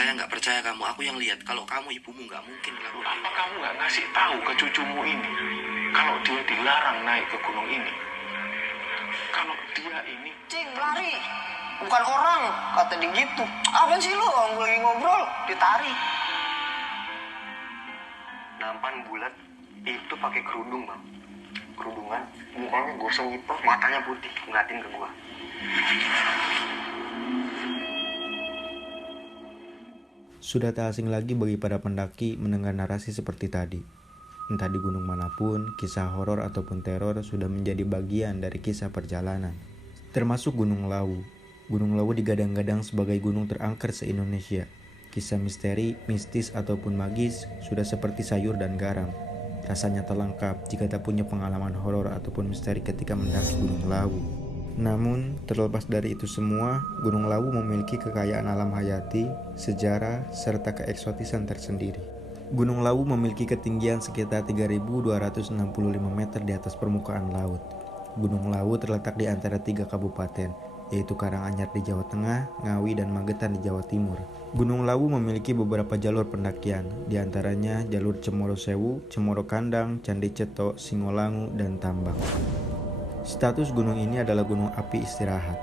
nggak percaya kamu, aku yang lihat. Kalau kamu ibumu nggak mungkin melakukan. Apa kamu nggak ngasih tahu ke cucumu ini kalau dia dilarang naik ke gunung ini? Kalau dia ini Cing, lari. Bukan orang, kata dia gitu. Apa sih lu, orang lagi ngobrol, ditarik. Nampan bulat itu pakai kerudung, Bang. Kerudungan, mukanya gosong gitu, matanya putih, ngeliatin ke gua. Sudah tak asing lagi bagi para pendaki mendengar narasi seperti tadi. Entah di gunung manapun, kisah horor ataupun teror sudah menjadi bagian dari kisah perjalanan. Termasuk Gunung Lawu. Gunung Lawu digadang-gadang sebagai gunung terangker se-Indonesia. Kisah misteri, mistis ataupun magis sudah seperti sayur dan garam. Rasanya tak lengkap jika tak punya pengalaman horor ataupun misteri ketika mendaki Gunung Lawu. Namun, terlepas dari itu semua, Gunung Lawu memiliki kekayaan alam hayati, sejarah, serta keeksotisan tersendiri. Gunung Lawu memiliki ketinggian sekitar 3.265 meter di atas permukaan laut. Gunung Lawu terletak di antara 3 kabupaten, yaitu Karanganyar di Jawa Tengah, Ngawi, dan Magetan di Jawa Timur. Gunung Lawu memiliki beberapa jalur pendakian, di antaranya jalur Cemoro Sewu, Cemoro Kandang, Candi Ceto, Singolangu, dan Tambang. Status gunung ini adalah gunung api istirahat,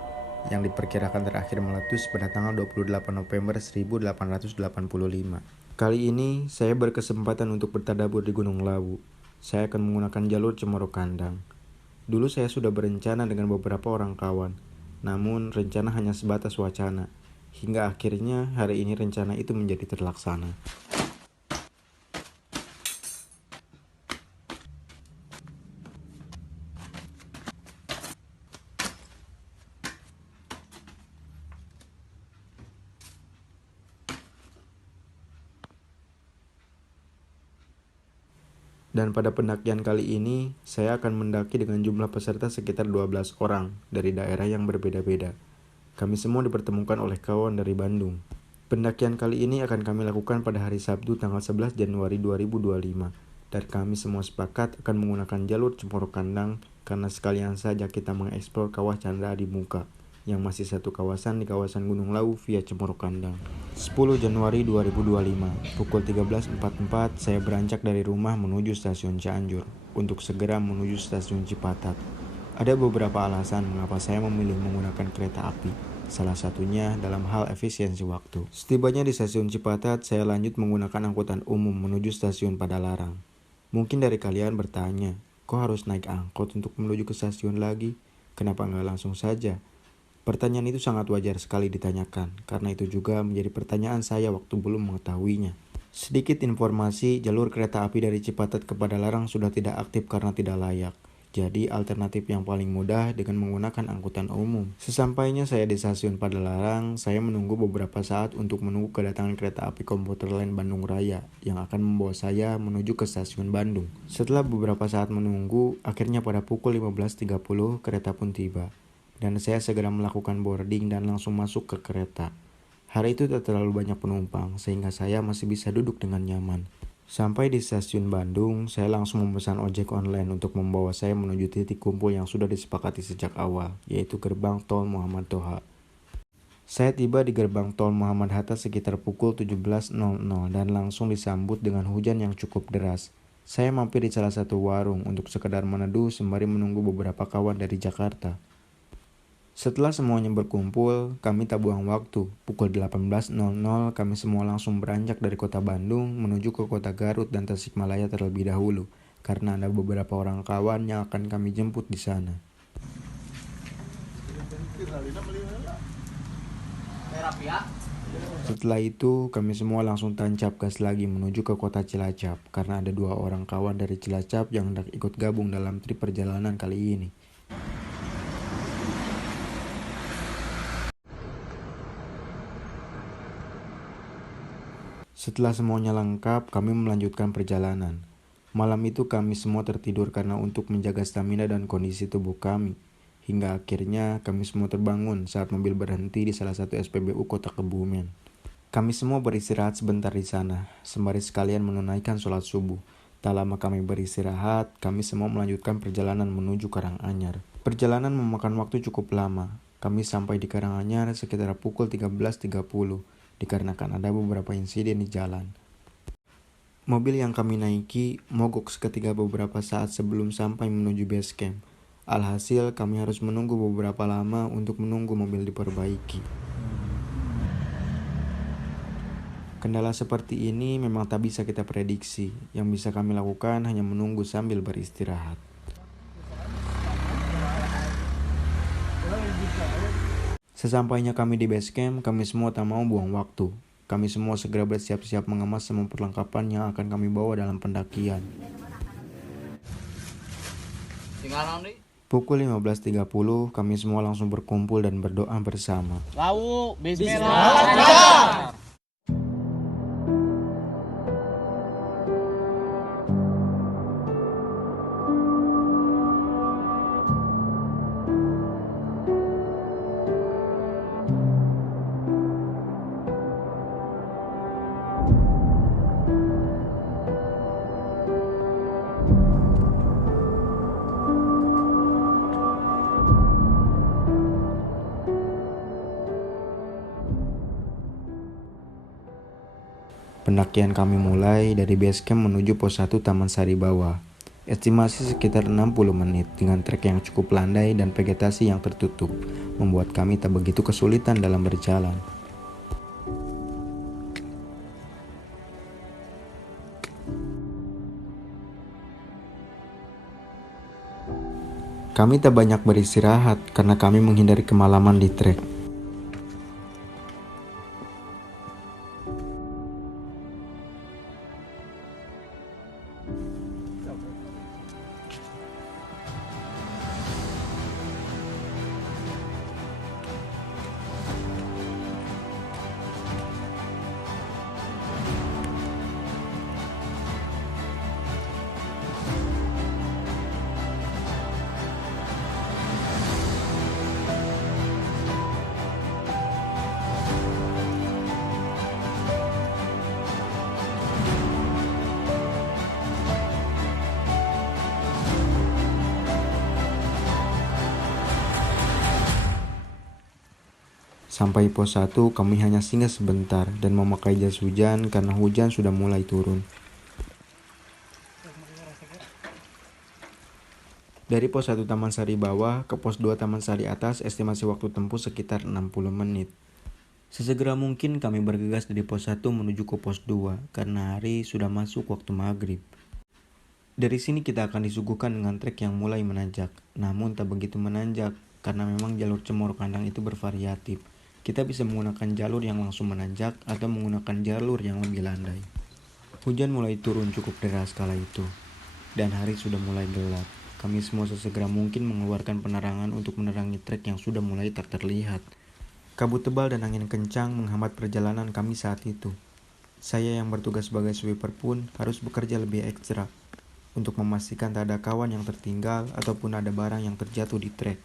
yang diperkirakan terakhir meletus pada tanggal 28 November 1885. Kali ini, saya berkesempatan untuk bertadabur di Gunung Lawu. Saya akan menggunakan jalur Cemoro Kandang. Dulu saya sudah berencana dengan beberapa orang kawan, namun rencana hanya sebatas wacana. Hingga akhirnya hari ini rencana itu menjadi terlaksana. Dan pada pendakian kali ini, saya akan mendaki dengan jumlah peserta sekitar 12 orang dari daerah yang berbeda-beda. Kami semua dipertemukan oleh kawan dari Bandung. Pendakian kali ini akan kami lakukan pada hari Sabtu tanggal 11 Januari 2025. Dan kami semua sepakat akan menggunakan jalur Cemoro Kandang karena sekalian saja kita mengeksplor Kawah Chandra di Muka, yang masih satu kawasan di kawasan Gunung Lawu via Cemoro Kandang. 10 Januari 2025, pukul 13.44 saya beranjak dari rumah menuju stasiun Cianjur untuk segera menuju stasiun Cipatat. Ada beberapa alasan mengapa saya memilih menggunakan kereta api, salah satunya dalam hal efisiensi waktu. Setibanya di stasiun Cipatat, saya lanjut menggunakan angkutan umum menuju stasiun Padalarang. Mungkin dari kalian bertanya, kok harus naik angkot untuk menuju ke stasiun lagi? Kenapa nggak langsung saja? Pertanyaan itu sangat wajar sekali ditanyakan, karena itu juga menjadi pertanyaan saya waktu belum mengetahuinya. Sedikit informasi, jalur kereta api dari Cipatat ke Padalarang sudah tidak aktif karena tidak layak. Jadi alternatif yang paling mudah dengan menggunakan angkutan umum. Sesampainya saya di stasiun Padalarang, saya menunggu beberapa saat untuk menunggu kedatangan kereta api komuter lain Bandung Raya yang akan membawa saya menuju ke stasiun Bandung. Setelah beberapa saat menunggu, akhirnya pada pukul 15.30 kereta pun tiba. Dan saya segera melakukan boarding dan langsung masuk ke kereta. Hari itu tak terlalu banyak penumpang, sehingga saya masih bisa duduk dengan nyaman. Sampai di stasiun Bandung, saya langsung memesan ojek online untuk membawa saya menuju titik kumpul yang sudah disepakati sejak awal, yaitu gerbang tol Muhammad Toha. Saya tiba di gerbang tol Muhammad Hatta sekitar pukul 17.00 dan langsung disambut dengan hujan yang cukup deras. Saya mampir di salah satu warung untuk sekedar meneduh sembari menunggu beberapa kawan dari Jakarta. Setelah semuanya berkumpul, kami tak buang waktu. Pukul 18.00 kami semua langsung beranjak dari kota Bandung menuju ke kota Garut dan Tasikmalaya terlebih dahulu, karena ada beberapa orang kawan yang akan kami jemput di sana. Setelah itu, kami semua langsung tancap gas lagi menuju ke kota Cilacap, karena ada 2 orang kawan dari Cilacap yang hendak ikut gabung dalam trip perjalanan kali ini. Setelah semuanya lengkap, kami melanjutkan perjalanan. Malam itu kami semua tertidur karena untuk menjaga stamina dan kondisi tubuh kami. Hingga akhirnya kami semua terbangun saat mobil berhenti di salah satu SPBU Kota Kebumen. Kami semua beristirahat sebentar di sana, sembari sekalian menunaikan sholat subuh. Tak lama kami beristirahat, kami semua melanjutkan perjalanan menuju Karanganyar. Perjalanan memakan waktu cukup lama. Kami sampai di Karanganyar sekitar pukul 13.30. dikarenakan ada beberapa insiden di jalan. Mobil yang kami naiki mogok seketika beberapa saat sebelum sampai menuju base camp. Alhasil kami harus menunggu beberapa lama untuk menunggu mobil diperbaiki. Kendala seperti ini memang tak bisa kita prediksi. Yang bisa kami lakukan hanya menunggu sambil beristirahat. Sesampainya kami di base camp, kami semua tak mau buang waktu. Kami semua segera bersiap-siap mengemas semua perlengkapan yang akan kami bawa dalam pendakian. Pukul 15.30, kami semua langsung berkumpul dan berdoa bersama. Lawu, bismillah. Pendakian kami mulai dari base camp menuju pos 1 Taman Sari Bawah. Estimasi sekitar 60 menit dengan trek yang cukup landai dan vegetasi yang tertutup, membuat kami tak begitu kesulitan dalam berjalan. Kami tak banyak beristirahat karena kami menghindari kemalaman di trek. Sampai pos 1 kami hanya singgah sebentar dan memakai jas hujan karena hujan sudah mulai turun. Dari pos 1 Taman Sari Bawah ke pos 2 Taman Sari Atas estimasi waktu tempuh sekitar 60 menit. Sesegera mungkin kami bergegas dari pos 1 menuju ke pos 2 karena hari sudah masuk waktu maghrib. Dari sini kita akan disuguhkan dengan trek yang mulai menanjak, namun tak begitu menanjak karena memang jalur cemor kandang itu bervariatif. Kita bisa menggunakan jalur yang langsung menanjak atau menggunakan jalur yang lebih landai. Hujan mulai turun cukup deras kala itu, dan hari sudah mulai gelap. Kami semua sesegera mungkin mengeluarkan penerangan untuk menerangi trek yang sudah mulai tak terlihat. Kabut tebal dan angin kencang menghambat perjalanan kami saat itu. Saya yang bertugas sebagai sweeper pun harus bekerja lebih ekstra untuk memastikan tak ada kawan yang tertinggal ataupun ada barang yang terjatuh di trek.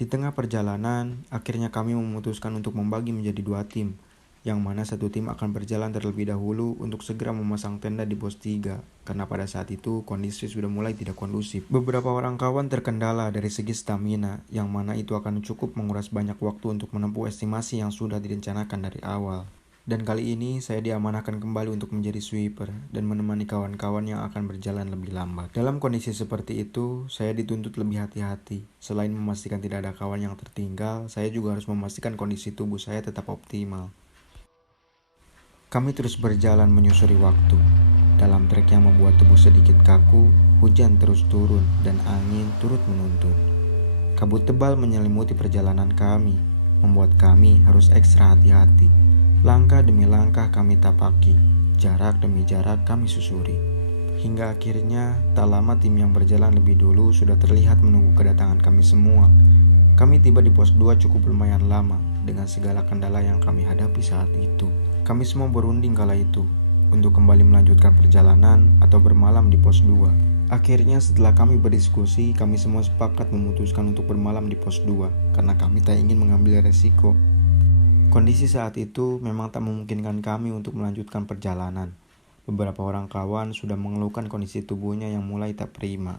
Di tengah perjalanan, akhirnya kami memutuskan untuk membagi menjadi 2 tim, yang mana satu tim akan berjalan terlebih dahulu untuk segera memasang tenda di pos 3, karena pada saat itu kondisi sudah mulai tidak kondusif. Beberapa orang kawan terkendala dari segi stamina, yang mana itu akan cukup menguras banyak waktu untuk menempuh estimasi yang sudah direncanakan dari awal. Dan kali ini saya diamanahkan kembali untuk menjadi sweeper dan menemani kawan-kawan yang akan berjalan lebih lambat. Dalam kondisi seperti itu, saya dituntut lebih hati-hati. Selain memastikan tidak ada kawan yang tertinggal, saya juga harus memastikan kondisi tubuh saya tetap optimal. Kami terus berjalan menyusuri waktu. Dalam trek yang membuat tubuh sedikit kaku, hujan terus turun dan angin turut menuntun. Kabut tebal menyelimuti perjalanan kami, membuat kami harus ekstra hati-hati. Langkah demi langkah kami tapaki, jarak demi jarak kami susuri. Hingga akhirnya, tak lama tim yang berjalan lebih dulu sudah terlihat menunggu kedatangan kami semua. Kami tiba di pos 2 cukup lumayan lama, dengan segala kendala yang kami hadapi saat itu. Kami semua berunding kala itu, untuk kembali melanjutkan perjalanan atau bermalam di pos 2. Akhirnya setelah kami berdiskusi, kami semua sepakat memutuskan untuk bermalam di pos 2, karena kami tak ingin mengambil resiko. Kondisi saat itu memang tak memungkinkan kami untuk melanjutkan perjalanan. Beberapa orang kawan sudah mengeluhkan kondisi tubuhnya yang mulai tak prima.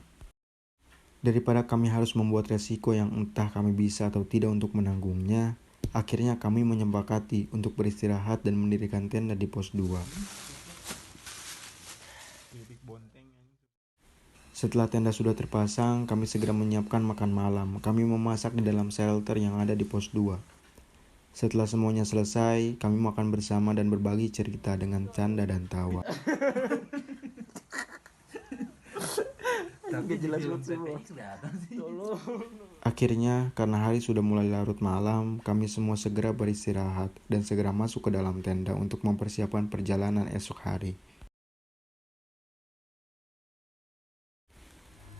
Daripada kami harus membuat resiko yang entah kami bisa atau tidak untuk menanggungnya, akhirnya kami menyepakati untuk beristirahat dan mendirikan tenda di pos 2. Setelah tenda sudah terpasang, kami segera menyiapkan makan malam. Kami memasak di dalam shelter yang ada di pos 2. Setelah semuanya selesai, kami makan bersama dan berbagi cerita dengan canda dan tawa. Akhirnya, karena hari sudah mulai larut malam, kami semua segera beristirahat dan segera masuk ke dalam tenda untuk mempersiapkan perjalanan esok hari.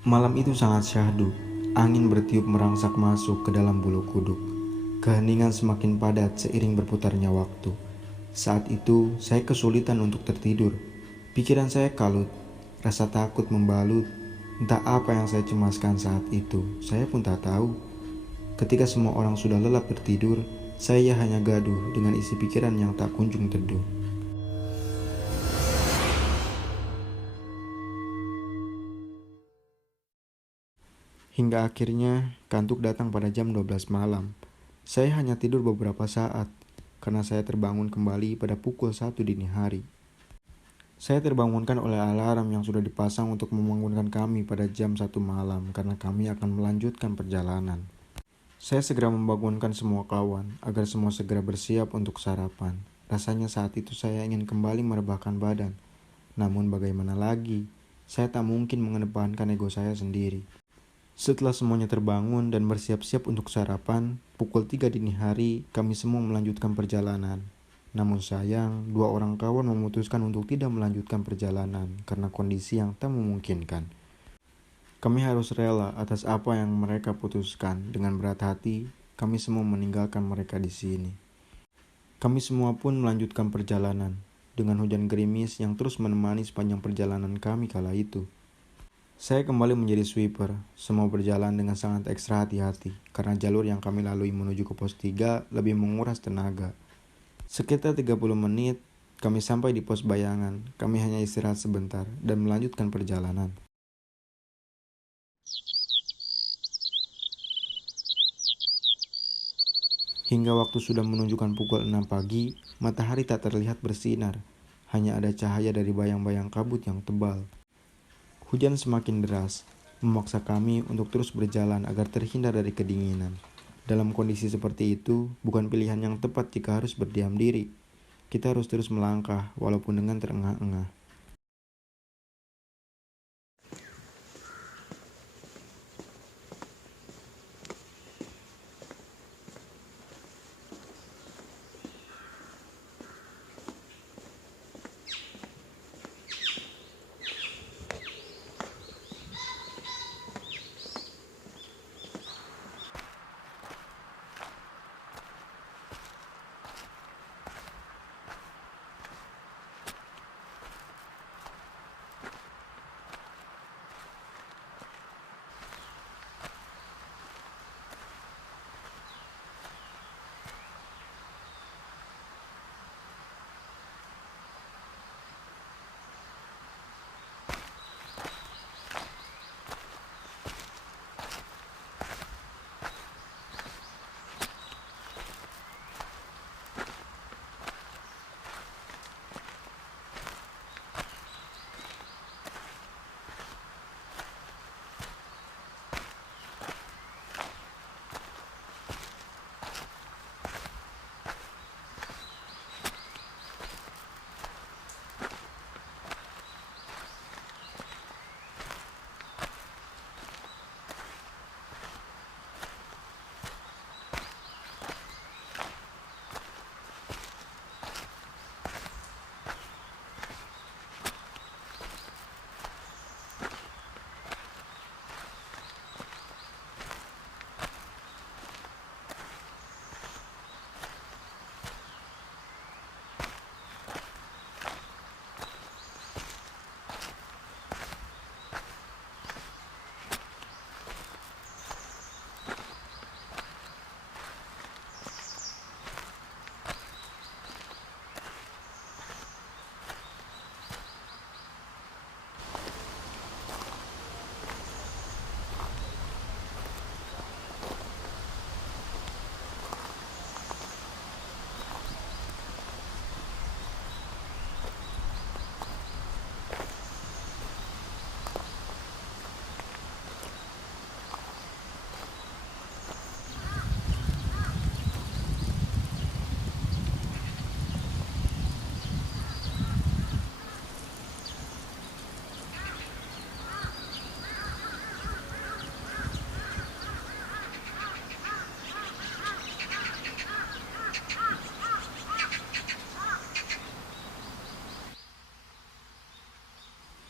Malam itu sangat syahdu. Angin bertiup merangsak masuk ke dalam bulu kuduk. Keheningan semakin padat seiring berputarnya waktu. Saat itu, saya kesulitan untuk tertidur. Pikiran saya kalut, rasa takut membalut. Entah apa yang saya cemaskan saat itu, saya pun tak tahu. Ketika semua orang sudah lelap tertidur, saya hanya gaduh dengan isi pikiran yang tak kunjung teduh. Hingga akhirnya, kantuk datang pada jam 12 malam. Saya hanya tidur beberapa saat, karena saya terbangun kembali pada pukul 1 dini hari. Saya terbangunkan oleh alarm yang sudah dipasang untuk membangunkan kami pada jam 1 malam karena kami akan melanjutkan perjalanan. Saya segera membangunkan semua kawan agar semua segera bersiap untuk sarapan. Rasanya saat itu saya ingin kembali merebahkan badan. Namun bagaimana lagi, saya tak mungkin mengedepankan ego saya sendiri. Setelah semuanya terbangun dan bersiap-siap untuk sarapan, pukul 3 dini hari kami semua melanjutkan perjalanan. Namun sayang, 2 orang kawan memutuskan untuk tidak melanjutkan perjalanan karena kondisi yang tak memungkinkan. Kami harus rela atas apa yang mereka putuskan. Dengan berat hati, kami semua meninggalkan mereka di sini. Kami semua pun melanjutkan perjalanan dengan hujan gerimis yang terus menemani sepanjang perjalanan kami kala itu. Saya kembali menjadi sweeper, semua berjalan dengan sangat ekstra hati-hati karena jalur yang kami lalui menuju ke pos 3 lebih menguras tenaga. Sekitar 30 menit, kami sampai di pos bayangan. Kami hanya istirahat sebentar dan melanjutkan perjalanan. Hingga waktu sudah menunjukkan pukul 6 pagi, matahari tak terlihat bersinar. Hanya ada cahaya dari bayang-bayang kabut yang tebal. Hujan semakin deras, memaksa kami untuk terus berjalan agar terhindar dari kedinginan. Dalam kondisi seperti itu, bukan pilihan yang tepat jika harus berdiam diri. Kita harus terus melangkah, walaupun dengan terengah-engah.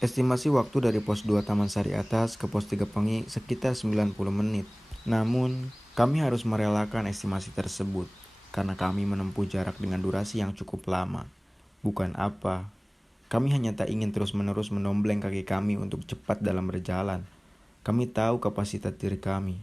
Estimasi waktu dari pos 2 Taman Sari Atas ke pos 3 Pengi sekitar 90 menit. Namun, kami harus merelakan estimasi tersebut karena kami menempuh jarak dengan durasi yang cukup lama. Bukan apa, kami hanya tak ingin terus-menerus mendombleng kaki kami untuk cepat dalam berjalan. Kami tahu kapasitas diri kami.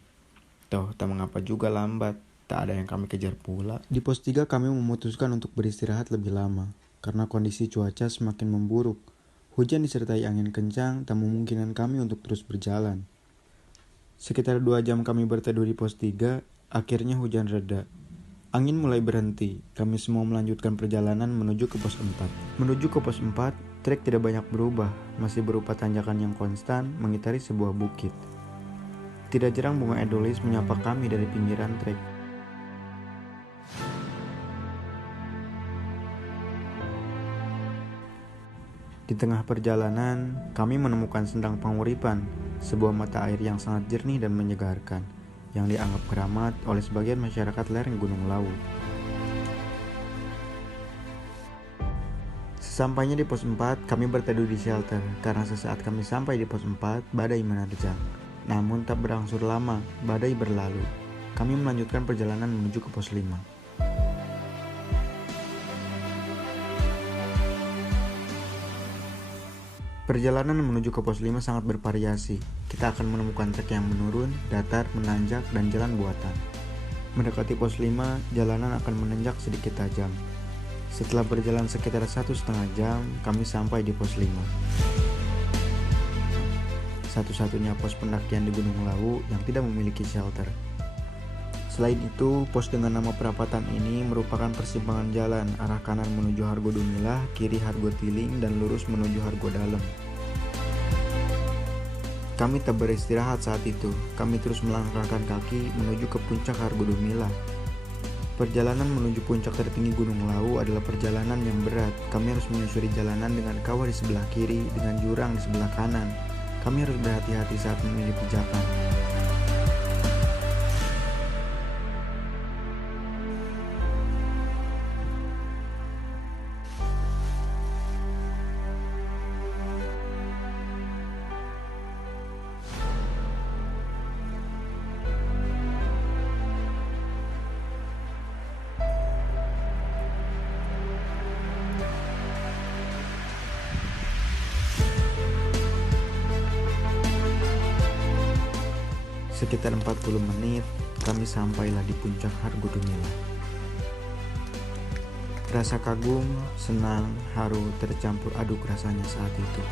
Toh, tak mengapa juga lambat, tak ada yang kami kejar pula. Di pos 3 kami memutuskan untuk beristirahat lebih lama karena kondisi cuaca semakin memburuk. Hujan disertai angin kencang tak memungkinkan kami untuk terus berjalan. Sekitar 2 jam kami berteduh di pos 3, akhirnya hujan reda. Angin mulai berhenti, kami semua melanjutkan perjalanan menuju ke pos 4. Menuju ke pos 4, trek tidak banyak berubah, masih berupa tanjakan yang konstan mengitari sebuah bukit. Tidak jarang bunga edolis menyapa kami dari pinggiran trek. Di tengah perjalanan, kami menemukan Sendang Panguripan, sebuah mata air yang sangat jernih dan menyegarkan, yang dianggap keramat oleh sebagian masyarakat lereng Gunung Lawu. Sesampainya di pos 4, kami berteduh di shelter, karena sesaat kami sampai di pos 4, badai menerjang. Namun tak berangsur lama, badai berlalu. Kami melanjutkan perjalanan menuju ke pos 5. Perjalanan menuju ke pos 5 sangat bervariasi. Kita akan menemukan trek yang menurun, datar, menanjak, dan jalan buatan. Mendekati pos 5, jalanan akan menanjak sedikit tajam. Setelah berjalan sekitar 1,5 jam, kami sampai di pos 5. Satu-satunya pos pendakian di Gunung Lawu yang tidak memiliki shelter. Selain itu, pos dengan nama perapatan ini merupakan persimpangan jalan arah kanan menuju Hargo Dumilah, kiri Hargo Tiling, dan lurus menuju Hargo Dalem. Kami tak beristirahat saat itu, kami terus melangkahkan kaki menuju ke puncak Hargo Dumilah. Perjalanan menuju puncak tertinggi Gunung Lawu adalah perjalanan yang berat. Kami harus menyusuri jalanan dengan kawah di sebelah kiri, dengan jurang di sebelah kanan. Kami harus berhati-hati saat memilih pijakan. Sekitar 40 menit, kami sampailah di puncak Hargo Dumilah. Rasa kagum, senang, haru tercampur aduk rasanya saat itu.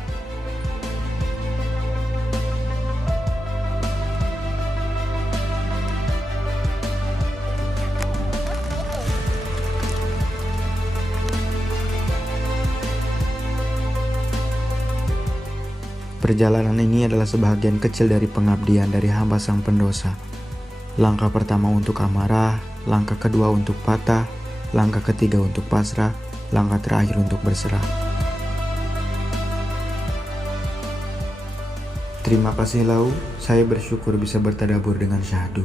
Perjalanan ini adalah sebahagian kecil dari pengabdian dari hamba sang pendosa. Langkah pertama untuk amarah, langkah kedua untuk patah, langkah ketiga untuk pasrah, langkah terakhir untuk berserah. Terima kasih Lawu, saya bersyukur bisa bertadabur dengan syahdu.